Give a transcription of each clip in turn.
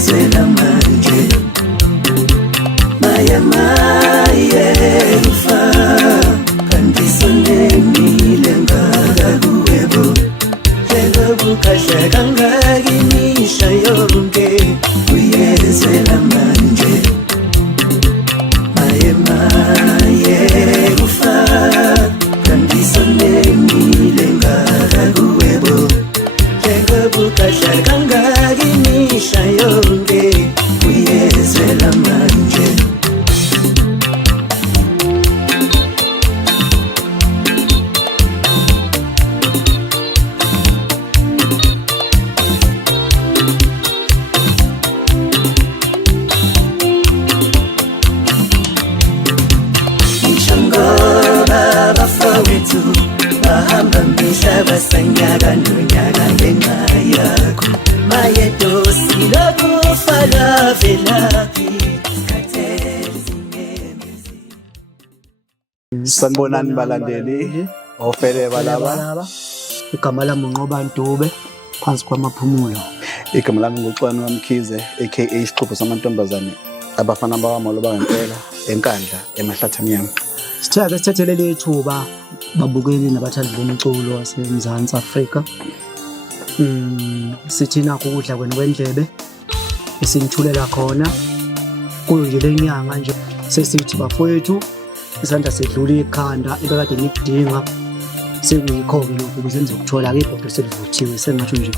uyezwe lamanje maye ufa kanti sonenile ngakakuwebo Bukaşa kangagimisha yonke uyezwe lamanje maye ufa kanti sonenile ngakakuwebo Bukaşa kangagimisha yonke uyezwe lamanje bahamba mhlaba sanyaka nonyaka ngenxa yakho maye dosi lokufala velaphi sanibonani balandeli ofeleba laba igama lami uNqoba Ntube phansi kwamaphumulo igama lami nguCwani Wamkhize aka isixhobo samantombazane abafana bawamolo bangempela enkandla emahlathi amnyama Sithake sithethe leli thuba babukeli nabathandi bomculo waseMzantsi Afrika. Sithi nakho ukudla kwenu kwendlebe esinithulela khona kuyo nje lenyanga nje sesithi bafowethu isandla sedlula ikhanda ebekade nikudinga sekuyikho lokho kuzenza ukuthola ke ibhodo selivuthiwe sengathi nje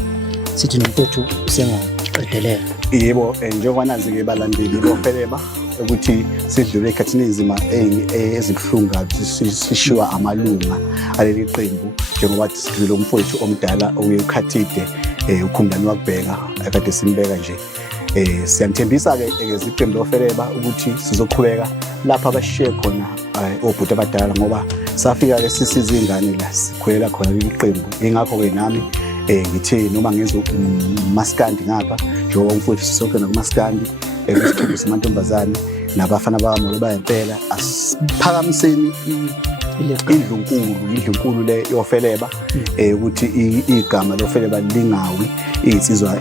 sithi nomfowethu sengaqedelela. Yebo njengoba nazi ke balandeli bofeleba ukuthi sidlule ekhathini ezima ezibhlungu sishiwa amalunga aleli qembu njengoba sidlule umfowethu omdala oyekhathide ukhumdani wakubheka akade simbeka nje siyanthembisa ke iqembu lofeleba ukuthi sizoqhubeka lapha abashiye khona obhuti abadala ngoba safika ke sisiza ingane la sikhulela khona leli qembu ingakho ke nami ngithe noma ngizo umaskandi ngapha njengoba umfowethu sisonke nakumaskandi esixhobo samantombazane nabafana bawamolo bayempela asiphakamiseni indlunkulu le yofeleba ukuthi igama lofeleba lingawi insizwa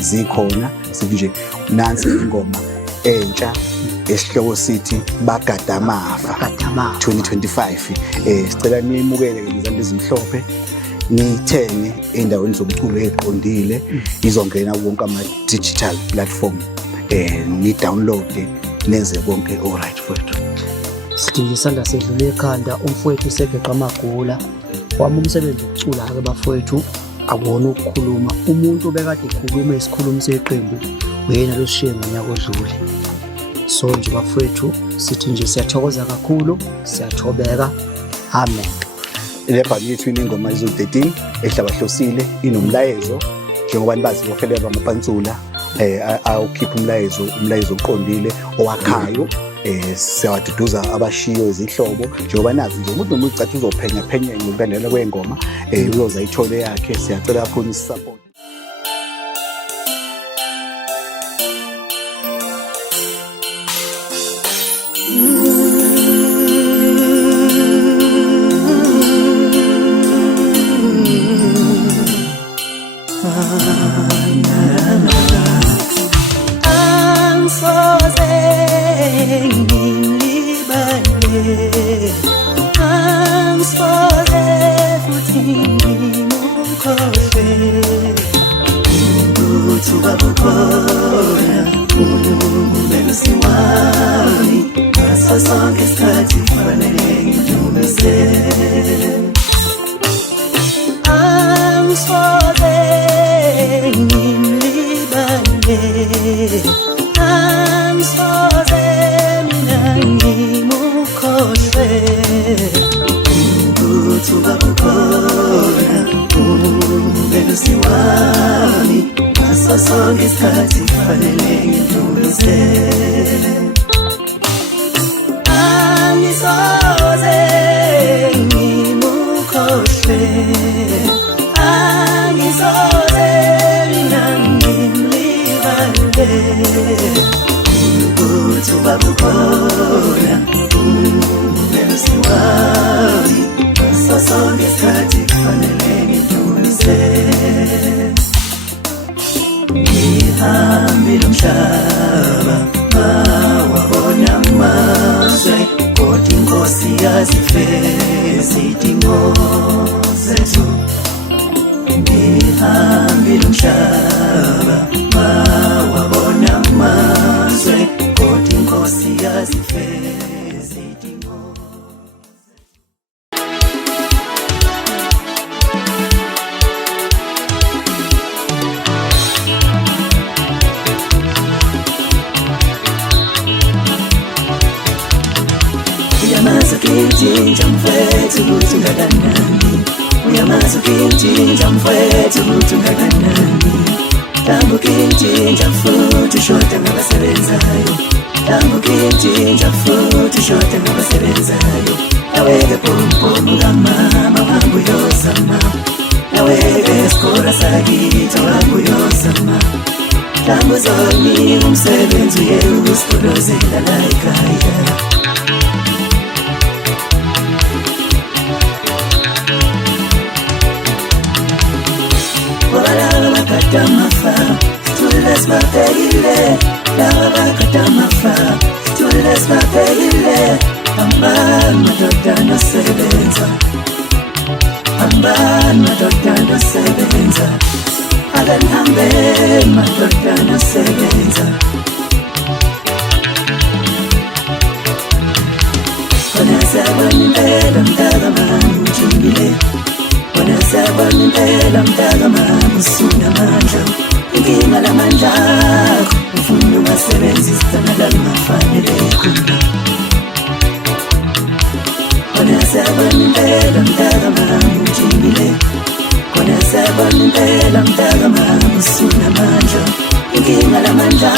zikhona sithi nje nansi ingoma entsha esihloko sithi Bagadamafa 2025 sicela nimukele ke izandla ezimhlophe nithene endaweni zomculo eziqondile izongena wonke ama digital platform ni download nenze konke all right fethu sithi isandla sedlule ekhanda umfowethu segeqa amagula wami umsebenzi ukucula ke bafowethu akubona ukukhuluma umuntu bekade ekhuluma isikhulumi seqembu wena loshiye ngonyaka odlule so nje bafowethu sithi nje siyathokoza kakhulu siyathobeka amen. Le bhali yethu iningoma izo13 ehlabahlosile inomlayezo njengoba nibazi bofeleba amapantsula awukhipha umlayezo oqondile owakhayo siyawaduduza abashiyo izihlobo njengoba nazi nje umuntu nomuntu ucathi uzophenya ngokubendela kwengoma uyoza ithole yakhe siyacela kakhulu support. Sonke isikhathi kufanele ngidumise angisoze ngimlibale angisoze mina ngimukhohlwe ukuthi ubabukhona umelusi wami ngaso sonke isikhathi kufanele ngidumise Angisoze ngimukhohlwe angisoze mina ngimlibale ukuthi ubabukhona umelusi wami ngaso sonke isikhathi kufanele ngidumise ngihambile umhlaba ngawabona amazwe kodwa inkosi yazifeza izidingo zethu ngihambile umhlaba ngawabona amazwe kodwa inkosi yazifeza izidingo uyamazi ukintshintsha mfethu ukuthi ungakanani uyamazi ukintshintsha mfethu ukuthi ungakanani Tangu ukintshintsha futhi ushoda ngabasebenzayo Tangu ukintshintsha futhi ushoda ngabasebenzayo Naweke pompomu kamama wangu uyozama Naweke esikora sakithi wangu uyozama Tangu uzonika umsebenzi uye ukusikolozela la ekhaya Lava bakata mafa, stules mapegile Lava bakata mafa, stules mapegile Amban madoda no sebenza Amban madoda no sebenza Agan hambe madoda no sebenza Kona sabani mpela mdaga manu jingile Sabani mpela mdala mama usuna mandla Inkinga lamandla akho Ufuna ungasebenzisa nalamafanele khona Kona sabani mpela mdala mama ujingile Kona sabani mpela mdala mama usuna mandla Inkinga lamandla